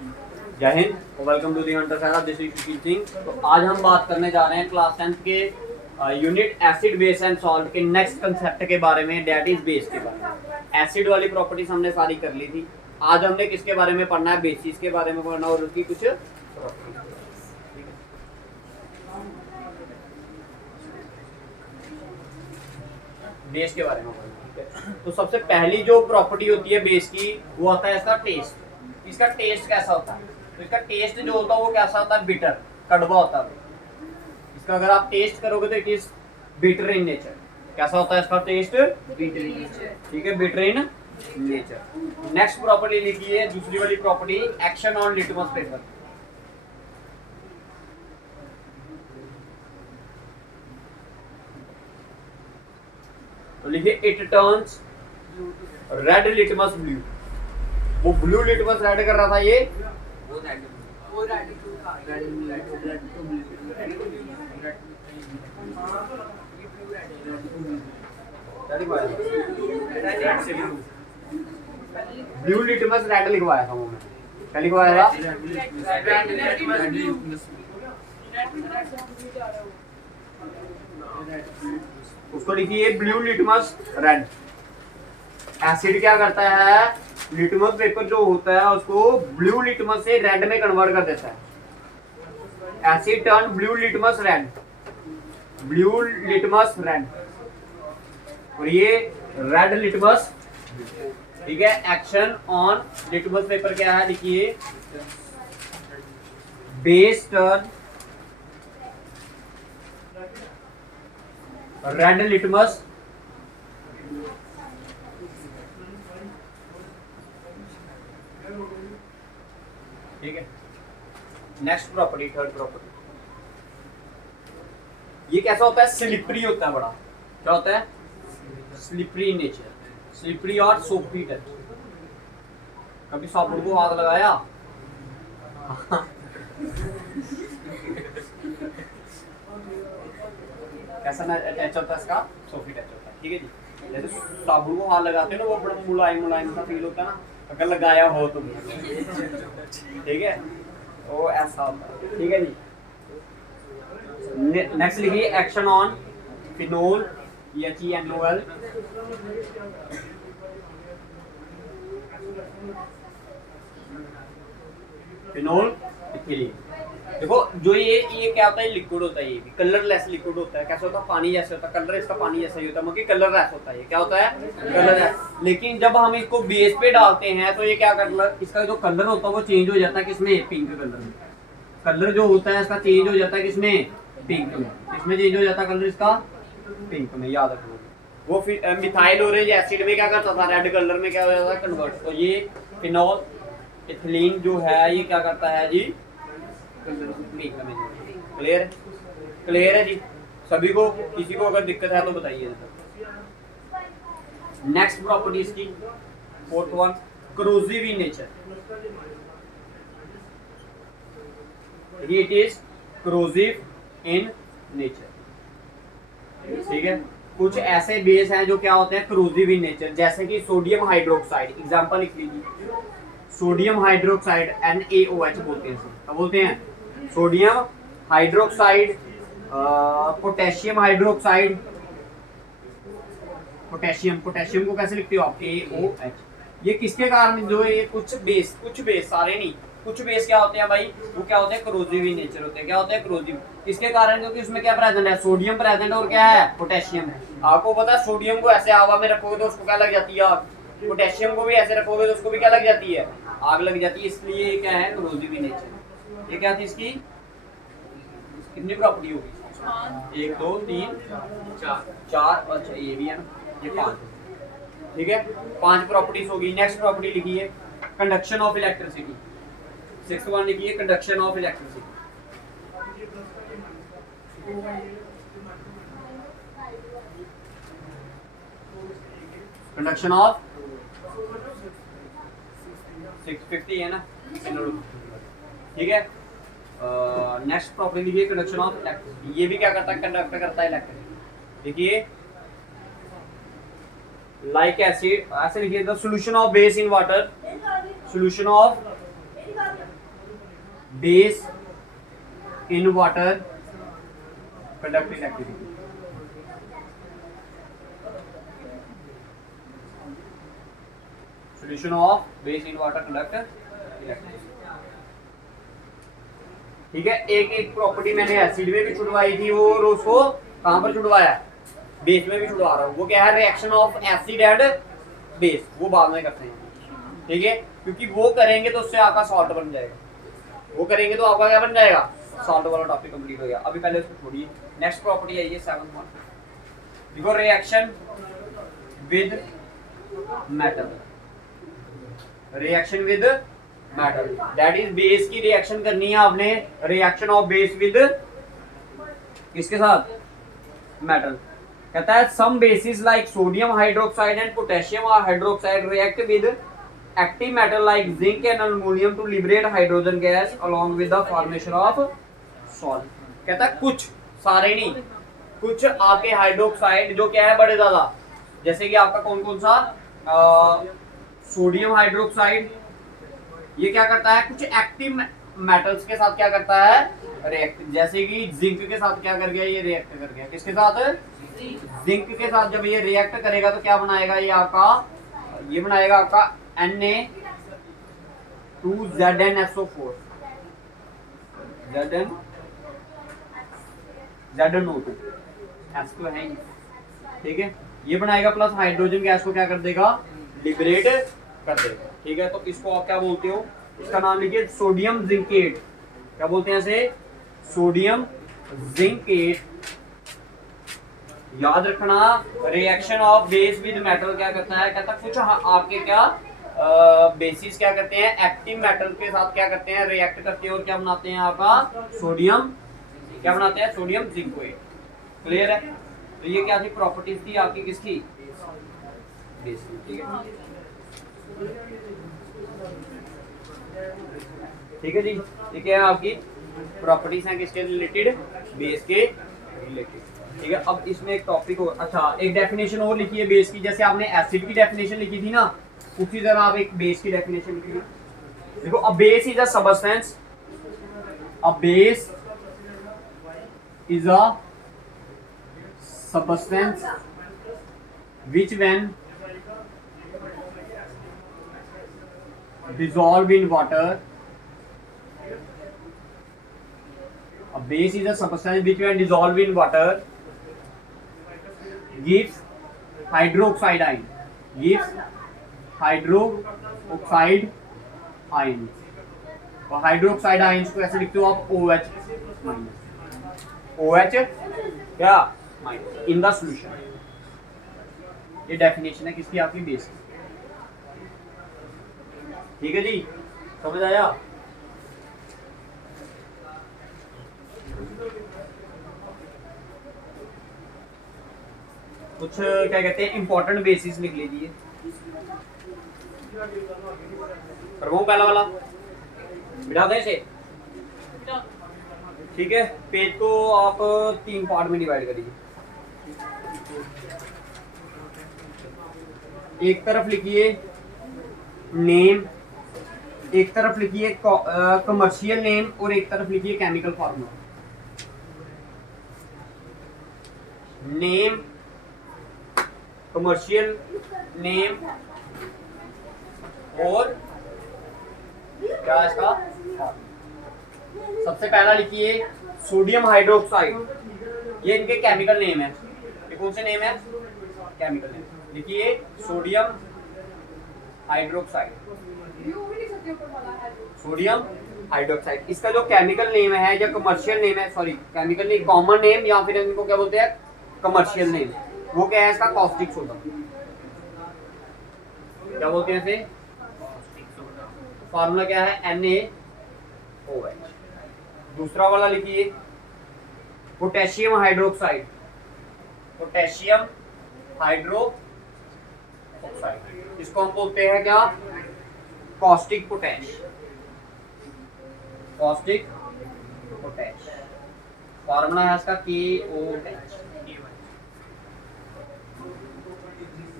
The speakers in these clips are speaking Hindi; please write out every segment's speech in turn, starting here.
जय Hind, welcome to the hunter साहब, दिस इज टीचिंग। तो आज हम बात करने जा रहे हैं क्लास 10 के unit acid base and salt के नेक्स्ट कंसेप्ट के बारे में, डेट इज बेस के बारे में। एसिड वाली प्रॉपर्टीज हमने सारी कर ली थी। आज हमने किसके बारे में पढ़ना है? बेसिस के बारे में पढ़ना और उसकी कुछ बेस के बारे में पढ़ना। तो सबसे पहली जो प्रॉपर्टी होती है बेस की, वो होता है इसका टेस्ट। इसका टेस्ट कैसा होता है? तो इसका टेस्ट जो होता है वो कैसा होता है? बिटर, कड़वा होता है। इसका अगर आप टेस्ट करोगे तो it is bitter in nature. कैसा होता है इसका टेस्ट? Bitter in nature. ठीक है, bitter in nature. Next property लिखिए, दूसरी वाली property, action on litmus paper. तो लिखिए, it turns red litmus blue. वो ब्लू लिटमस रेड कर रहा था, ये ब्लू लिटमस रेड लिखवाया था वो मैंने। क्या लिखवाया था? उसको लिखिए ब्लू लिटमस रेड। एसिड क्या करता है? लिटमस पेपर जो होता है उसको ब्लू लिटमस से रेड में कन्वर्ट कर देता है। Asset turn blue litmus red, blue litmus red, और ये रेड लिटमस। ठीक है, एक्शन ऑन लिटमस पेपर क्या है? लिखिए, बेस टर्न रेड लिटमस ठीक है। नेक्स्ट प्रॉपर्टी, थर्ड प्रॉपर्टी, ये कैसा होता है? स्लिपरी होता है बड़ा। क्या होता है? स्लिपरी नेचर, स्लिपरी और सोपी टच। कभी साबुन को हाथ लगाया? कैसा टच होता है इसका? सोपी टच होता है। ठीक है जी। जैसे साबुन को हाथ लगाते हैं ना, वो बड़ा मुलायम मुलायम सा फील होता है ना, अगर लगाया हो तो। ठीक है, वो ऐसा होता है। ठीक है जी। नेक्स्ट लिखिए, action on phenol, HENOL। Phenol ethylene. देखो, जो ये क्या होता है? लिक्विड होता है। ये भी कलरलेस लिक्विड होता है। कैसा होता है? पानी जैसे होता है। कलर इसका पानी जैसा ही होता है, मगर कलरलेस होता है। ये क्या होता है? कलरलेस। लेकिन जब हम इसको बेस पे डालते हैं तो ये क्या कलर, इसका जो कलर होता है वो चेंज हो जाता है। किसमें? पिंक कलर में। कलर जो होता है इसका चेंज हो जाता है। किसमें? पिंक में। इसमें चेंज हो जाता है कलर इसका, पिंक में। याद रखो, वो फिर मिथाइल ऑरेंज एसिड में क्या करता था? रेड कलर में क्या हो जाता है? कन्वर्ट। तो ये फिनोल इथिलीन जो है, ये क्या करता है जी? क्लियर? क्लियर है जी सभी को? किसी को अगर दिक्कत है तो बताइए। नेक्स्ट प्रॉपर्टी इसकी, fourth one, corrosive in nature. It is corrosive in nature. ठीक है, कुछ ऐसे बेस हैं जो क्या होते हैं? Corrosive in nature. जैसे कि सोडियम हाइड्रोक्साइड, एग्जांपल लिख लीजिए। सोडियम हाइड्रोक्साइड NaOH बोलते हैं। क्या बोलते हैं? Sodium hydroxide, potassium hydroxide. Potassium को कैसे लिखते हो आप? AOH। ये किसके कारण? जो ये कुछ बेस, सारे नहीं, कुछ बेस क्या होते हैं भाई? वो क्या होते हैं? करोसिव इन नेचर होते हैं। क्या होते हैं? करोसिव। किसके कारण? क्योंकि उसमें क्या प्रेजेंट है? सोडियम प्रेजेंट, और क्या है? पोटेशियम है। आपको पता है, सोडियम को ऐसे हवा में रखोगे तो उसको क्या लग जाती है? आग। पोटेशियम को भी ऐसे रखोगे तो उसको भी क्या लग जाती है? आग लग जाती है। इसलिए ये क्या है? Corrosive in nature. ये क्या थी इसकी? कितनी प्रॉपर्टी होगी? 1 2 3 4। अच्छा, ये भी है ना, ये 5। ठीक है, 5 प्रॉपर्टीज होगी। नेक्स्ट प्रॉपर्टी लिखिए, conduction of electricity. 6th one लिखिए, conduction of electricity. Conduction of 650 है ना। ठीक है, नेक्स्ट प्रॉपर्टी लिखिए, कंडक्शन ऑफ इलेक्ट्रिसिटी। ये भी क्या करता है? कंडक्ट करता है इलेक्ट्रिसिटी। देखिए, like acid, ऐसे लिखिए, the solution of base in water, solution of base in water conduct electricity. Solution of base in water conduct electricity. ठीक है, एक एक प्रॉपर्टी मैंने एसिड में भी छुड़वाई थी और उसको कहां पर छुड़वाया, बेस में भी छुड़वा रहा हूं। वो क्या है, reaction of acid and base, वो बाद में करते हैं। ठीक है, क्योंकि वो करेंगे तो उससे आपका सॉल्ट बन जाएगा, वो करेंगे तो आपका क्या बन जाएगा, सॉल्ट वाला टॉपिक कंप्लीट हो गया। अभी पहले उसको छोड़िए, नेक्स्ट प्रॉपर्टी है ये 7th वन। देखो reaction with metal, reaction with metal, that is base की रिएक्शन करनी है आपने, रिएक्शन ऑफ बेस विद किसके साथ, मेटल। कहता है some bases like sodium hydroxide and potassium hydroxide react with active metal like zinc and aluminium to liberate hydrogen gas along with the formation of salt. कहता है कुछ, सारे नहीं, कुछ आपके हाइड्रोक्साइड जो क्या है बड़े ज्यादा, जैसे कि आपका कौन कौन सा, सोडियम हाइड्रोक्साइड, ये क्या करता है, कुछ एक्टिव मेटल्स के साथ क्या करता है, रिएक्ट। जैसे कि जिंक के साथ क्या कर गया, ये रिएक्ट कर गया, किसके साथ, जिंक के साथ। जब ये रिएक्ट करेगा तो क्या बनाएगा, ये आपका, ये बनाएगा आपका Na2ZnSO4, ZnO2, S तो है ही। ठीक है, ये बनाएगा प्लस हाइड्रोजन गैस को क्या कर देगा, लिबरेट कर देगा। ठीक है, तो इसको आप क्या बोलते हो, इसका नाम लिखिए सोडियम जिंकेट। क्या बोलते हैं इसे, सोडियम जिंकेट। याद रखना, reaction of base with metal क्या करता है, कहता कुछ आपके क्या बेसिस क्या करते हैं, एक्टिव मेटल के साथ क्या करते हैं, रिएक्ट करते हैं और क्या बनाते हैं आपका सोडियम, क्या बनाते हैं, सोडियम जिंकेट। क्लियर है, तो ये क्या थी, प्रॉपर्टीज थी आपकी किसकी, बेस। ठीक है, ठीक है जी, ये क्या है आपकी प्रॉपर्टीज हैं किसके रिलेटेड, बेस के रिलेटेड। ठीक है, अब इसमें एक टॉपिक और, अच्छा एक डेफिनेशन और लिखी है बेस की, जैसे आपने एसिड की डेफिनेशन लिखी थी ना, उसी तरह आप एक बेस की डेफिनेशन लिखिए। देखो, a base is a substance, a base is a substance which when dissolved in water, a base is a substance which when dissolved in water gives hydroxide ion, gives hydroxide ion। और हाइड्रोक्साइड आयंस को ऐसे लिखते हो आप OH माइनस, OH क्या माइनस इन द सॉल्यूशन। ये डेफिनेशन है किसकी, आपकी बेस की। ठीक है जी, समझ आया। कुछ क्या कहते हैं इंपॉर्टेंट बेसिस लिख लीजिए। करवाऊं पहला वाला, बिठा दें इसे। ठीक है, पेज को आप 3 पार्ट में डिवाइड करिए। एक तरफ लिखिए नेम, एक तरफ लिखिए कमर्शियल नेम और एक तरफ लिखिए chemical formula. Name, commercial name और क्या इसका, सबसे पहला लिखिए सोडियम हाइड्रोक्साइड, ये इनके केमिकल नेम है। ये कौन से नेम है, केमिकल नेम। लिखिए सोडियम हाइड्रोक्साइड, सोडियम हाइड्रोक्साइड, इसका जो केमिकल नेम है या कमर्शियल नेम है, सॉरी केमिकल नहीं, कॉमन नेम या फिर इनको क्या बोलते हैं कमर्शियल नेम, वो क्या है इसका, कॉस्टिक सोडा। क्या बोलते हैं इसे, फॉर्मूला क्या है, NaOH। दूसरा वाला लिखिए पोटेशियम हाइड्रोक्साइड, पोटेशियम हाइड्रोक्साइड, इसको हम बोलते हैं क्या, caustic potash, caustic potash. Formula है इसका KOH।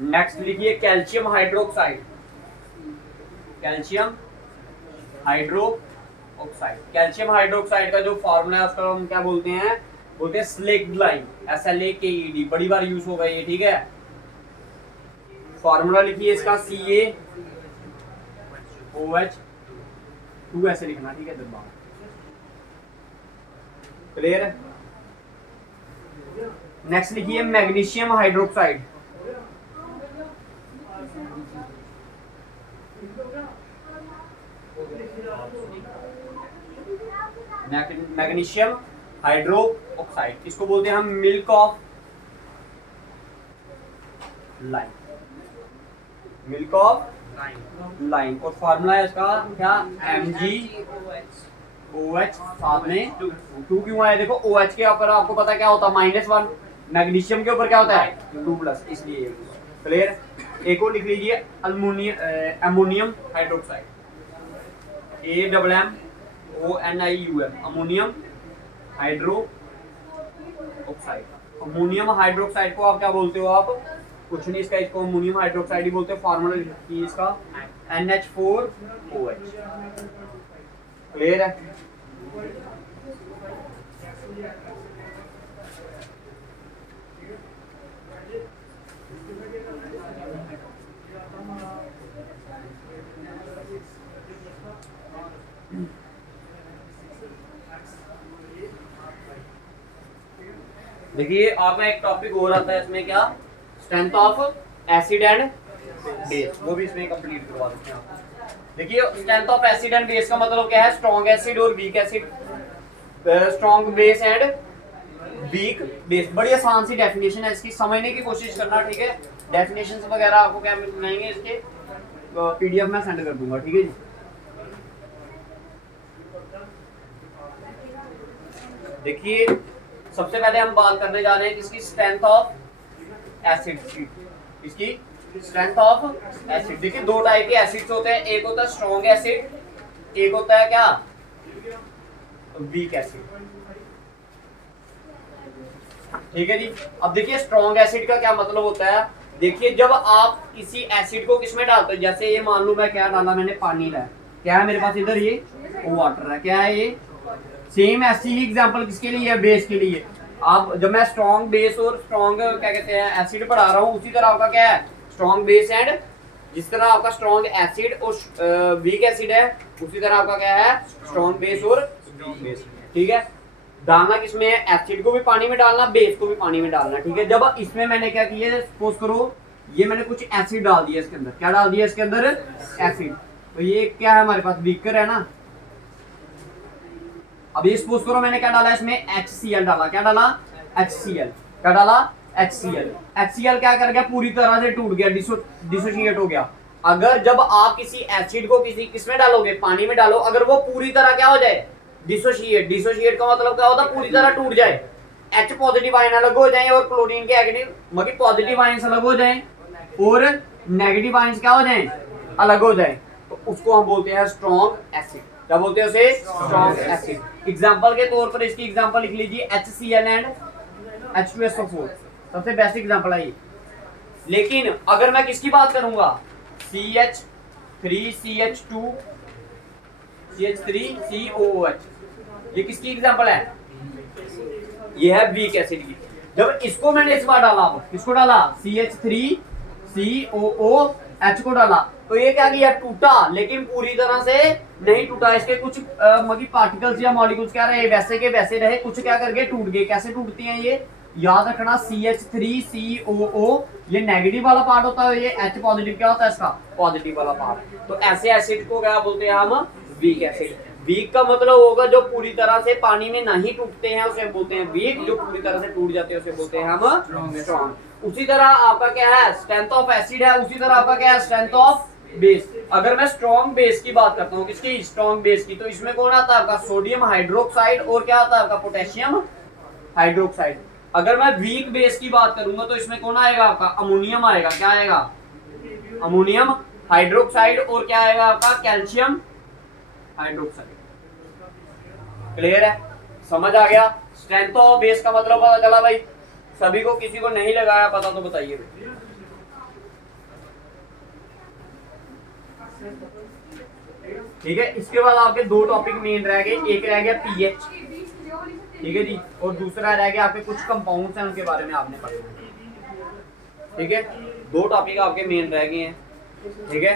नेक्स्ट लिखिए calcium hydroxide, calcium hydroxide, oxide. Calcium hydroxide का जो फॉर्मूला है उसका हम क्या बोलते हैं स्लेक्ड लाइन, SLAKED, बड़ी बार यूज होगा ये, ठीक है। फॉर्मूला लिखिए इसका CaOH2 ऐसे लिखना, ठीक है दरबार, क्लियर है। नेक्स्ट लिखिए magnesium hydroxide, magnesium hydro oxide, इसको बोलते हैं हम milk of line, milk of line. और फॉर्मूला है इसका क्या, MgOH, साथ में 2 क्यों आया, देखो OH के ऊपर आपको पता क्या होता है -1, मैग्नीशियम के ऊपर क्या होता है 2+, इसलिए क्लियर। एक और लिख लीजिए ammonium hydroxide, AMMONIUM, ammonium hydro oxide. Ammonium hydroxide को आप क्या बोलते हो, आप कुछ नहीं, इसका इसको अमोनियम हाइड्रोक्साइड ही बोलते हैं। फॉर्मूला लिखिए इसका NH4OH, क्लियर है। देखिए आपका एक टॉपिक और आता है इसमें, क्या, strength of acid and base, वो भी इसमें कंप्लीट करवा देते हैं आपको। देखिए strength of acid and base का मतलब क्या है, स्ट्रॉन्ग एसिड और weak acid, strong base and weak base. बड़ी आसान सी डेफिनेशन है इसकी, समझने की कोशिश करना, ठीक है। डेफिनेशंस वगैरह आपको क्या मिलेंगे इसके, PDF में सेंड कर दूंगा, ठीक है जी। देखिए सबसे पहले हम बात करने जा रहे हैं किसकी, स्ट्रेंथ ऑफ एसिड की, इसकी स्ट्रेंथ ऑफ एसिड। देखिए 2 टाइप के एसिड्स होते हैं, एक होता है स्ट्रॉन्ग एसिड, एक होता है क्या, वीक एसिड, ठीक है जी। अब देखिए स्ट्रॉन्ग एसिड का क्या मतलब होता है, देखिए जब आप किसी एसिड को किसमें डालते हो, जैसे ये मान लो मैं क्या डाला, मैंने पानी लाया, क्या है मेरे पास इधर, ये वाटर है, क्या है ये। सेम ऐसी ही एग्जांपल किसके लिए है, बेस के लिए। अब जब मैं स्ट्रॉन्ग बेस और स्ट्रॉन्ग क्या कहते हैं एसिड पढ़ा रहा हूँ, उसी तरह आपका क्या है स्ट्रॉन्ग बेस एंड, जिस तरह आपका स्ट्रॉन्ग एसिड और वीक एसिड है, उसी तरह आपका क्या है स्ट्रॉन्ग बेस और वीक बेस, ठीक है। डालना किसमें है, एसिड को भी पानी में डालना, बेस को भी पानी में डालना, ठीक है। जब इसमें मैंने क्या किया, सपोज करो ये मैंने कुछ एसिड डाल दिया इसके अंदर, क्या डाल दिया इसके अंदर, एसिड। तो ये क्या है हमारे पास, बीकर है ना। अब ये सपोज करो मैंने क्या डाला इसमें, HCl डाला, क्या डाला, HCl, क्या डाला, HCl क्या कर गया, पूरी तरह से टूट गया, डिसोशिएट हो गया। अगर जब आप किसी एसिड को किसमें डालोगे, पानी में डालो, अगर वो पूरी तरह क्या हो जाए, डिसोशिएट का मतलब क्या होता है, पूरी तरह टूट जाए, H पॉजिटिव आयन अलग हो जाए और क्लोरीन के नेगेटिव मतलब पॉजिटिव आयन अलग हो जाए और नेगेटिव आयन क्या हो जाए, अलग हो जाए, तो उसको हम बोलते हैं स्ट्रॉन्ग एसिड। क्या बोलते हैं उसे, स्ट्रॉन्ग एसिड। एग्जांपल के तौर पर इसकी एग्जांपल लिख लीजिए HCl एंड H2SO4, सबसे बेस्ट एग्जांपल है ये। लेकिन अगर मैं किसकी बात करूंगा, CH3CH2CH3COOH, ये किसकी एग्जांपल है, ये है वीक एसिड की। जब इसको मैंने इस बार डाला, किसको डाला, CH3COOH को डाला, तो ये क्या किया, टूटा, लेकिन पूरी तरह से नहीं टूटा। इसके कुछ पार्टिकल्स या मॉलिक्यूल्स क्या रहे, वैसे के वैसे रहे, कुछ क्या करके टूट गए। कैसे टूटती हैं ये, याद रखना, CH3COO ये नेगेटिव वाला पार्ट होता है, ये H पॉजिटिव क्या होता है इसका, पॉजिटिव वाला पार्ट। तो ऐसे एसिड को क्या बोलते हैं हम, वीक एसिड। वीक का मतलब होगा जो पूरी तरह से पानी में नहीं टूटते हैं उसे बोलते हैं वीक, जो पूरी तरह से टूट जाते हैं उसे बोलते हैं हम स्ट्रॉन्ग। उसी तरह आपका क्या है, स्ट्रेंथ ऑफ एसिड है, उसी तरह आपका क्या है, स्ट्रेंथ ऑफ बेस। अगर मैं स्ट्रॉन्ग बेस की बात करता हूँ, किसकी, स्ट्रॉन्ग बेस की, तो इसमें कौन आता है आपका, सोडियम हाइड्रोक्साइड और क्या आता है आपका, पोटेशियम हाइड्रोक्साइड। अगर मैं वीक बेस की बात करूंगा तो इसमें कौन आएगा आपका, अमोनियम आएगा, क्या आएगा, अमोनियम हाइड्रोक्साइड और क्या आएगा आपका, कैल्शियम हाइड्रोक्साइड। क्लियर है, समझ आ गया। स्ट्रेंथ ऑफ बेस का मतलब पता चला भाई, सभी को, किसी को नहीं लगाया पता तो बताइए। ठीक है। इसके बाद आपके दो टॉपिक मेन रह गए, एक रह गया पीएच, ठीक है जी, और दूसरा रह गया आपके कुछ कंपाउंड्स हैं उनके बारे में आपने पढ़ना है, ठीक है। दो टॉपिक आपके मेन रह गए हैं, ठीक है,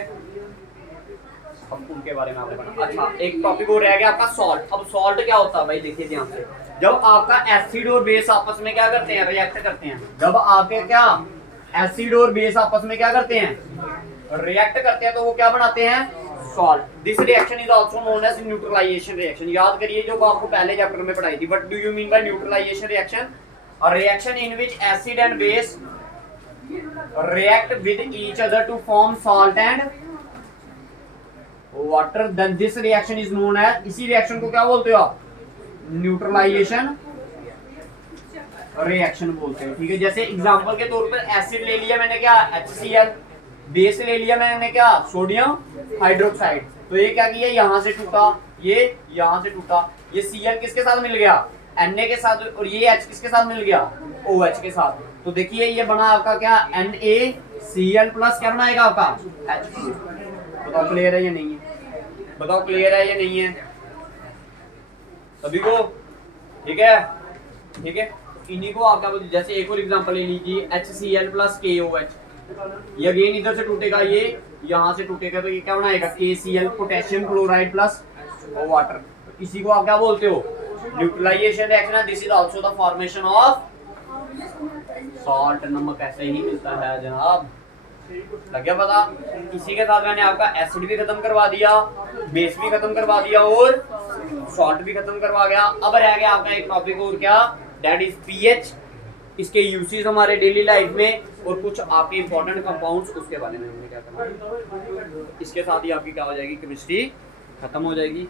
अब उनके बारे में आपने पढ़ना। अच्छा, एक टॉपिक और रह गया आपका सॉल्ट। अब सॉल्ट क्या होता है भाई, देखिए ध्यान से, जब आपका एसिड और बेस आपस में क्या करते हैं, रिएक्ट करते हैं, जब आपके क्या एसिड और बेस आपस में क्या करते हैं, रिएक्ट करते हैं, तो वो क्या बनाते हैं, salt. This reaction is also known as neutralisation reaction. याद करिए जो आपको पहले चैप्टर में पढ़ाई थी। What do you mean by neutralisation reaction? A reaction in which acid and base react with each other to form salt and water, then this reaction is known as, इसी रिएक्शन को क्या बोलते हो आप, न्यूट्रलाइजेशन रिएक्शन बोलते हो, ठीक है। जैसे एग्जांपल के तौर पर एसिड ले लिया मैंने क्या, HCl, बेस ले लिया मैंने क्या, सोडियम हाइड्रोक्साइड, तो ये क्या किया, यहाँ से टूटा, ये यहाँ से टूटा, ये Cl किसके साथ मिल गया, Na के साथ, और ये H किसके साथ मिल गया, OH के साथ। तो देखिए ये बना आपका क्या, NaCl प्लस क्या बनाएगा आपका H2। बताओ क्लियर है या नहीं है, बताओ क्लियर है या नहीं है सभी को, ठीक है, ठीक है। इन्हीं को आप क्या बोलते, जैसे एक और एग्जांपल ले लीजिए, HCl प्लस KOH, ये अगेन इधर से टूटेगा, ये यहाँ से टूटेगा, तो ये क्या बनाएगा, KCl potassium chloride plus water. इसी को आप क्या बोलते हो, neutralisation reaction. This is also the formation of salt. नमक ऐसे ही मिलता है जनाब, लग गया पता। इसी के साथ मैंने आपका एसिड भी खत्म करवा दिया, बेस भी खत्म करवा दिया और सॉल्ट भी खत्म करवा गया। अब रह गया आपका एक टॉपिक और क्या, दैट इज पीएच। इसके यूसेज हमारे डेली लाइफ में और कुछ आपके इंपॉर्टेंट कंपाउंड्स, उसके बारे में हमने क्या करना। इसके साथ ही आपकी क्या हो जाएगी, केमिस्ट्री खत्म हो जाएगी।